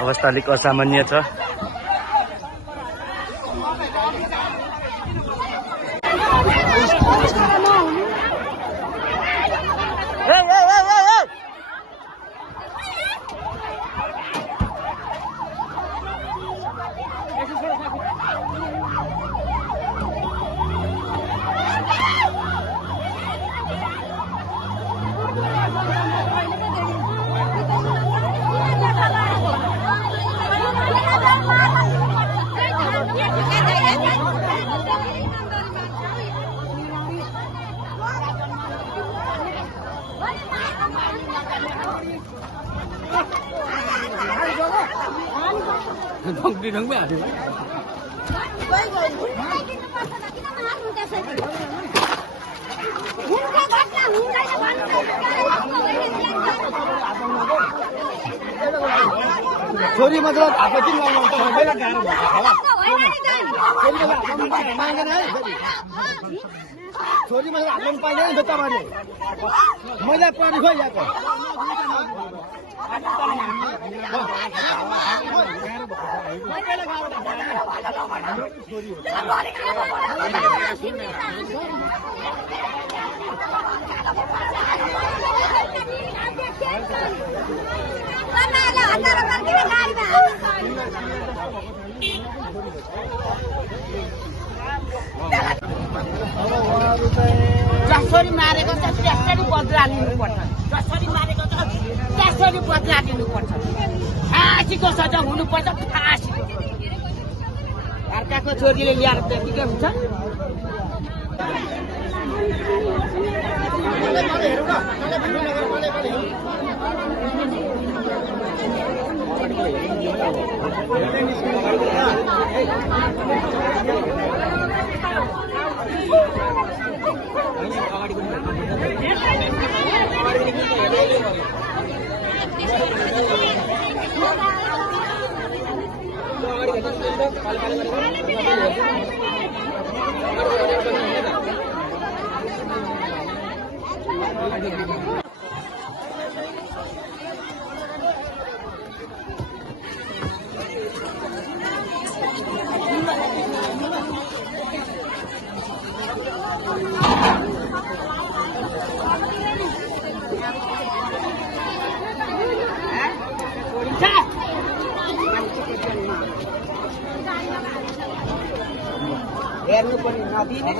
अवस्था अलिक असामान्य छ। छोरी मतलब आपत्ति छोरी मतलब आपन पाइदैन बेटा माने मैले पानी खोइ याको जसरी मारेको छ त्यसरी बदला लिनुपर्छ। जसरी मारेको छ त्यसरी बदला लिनुपर्छ। फाँसीको सजाय हुनुपर्छ। फाँसीको अर्काको छोरीले ल्याएर त्यतिकै हुन्छ। हेर्नु पनि नदिने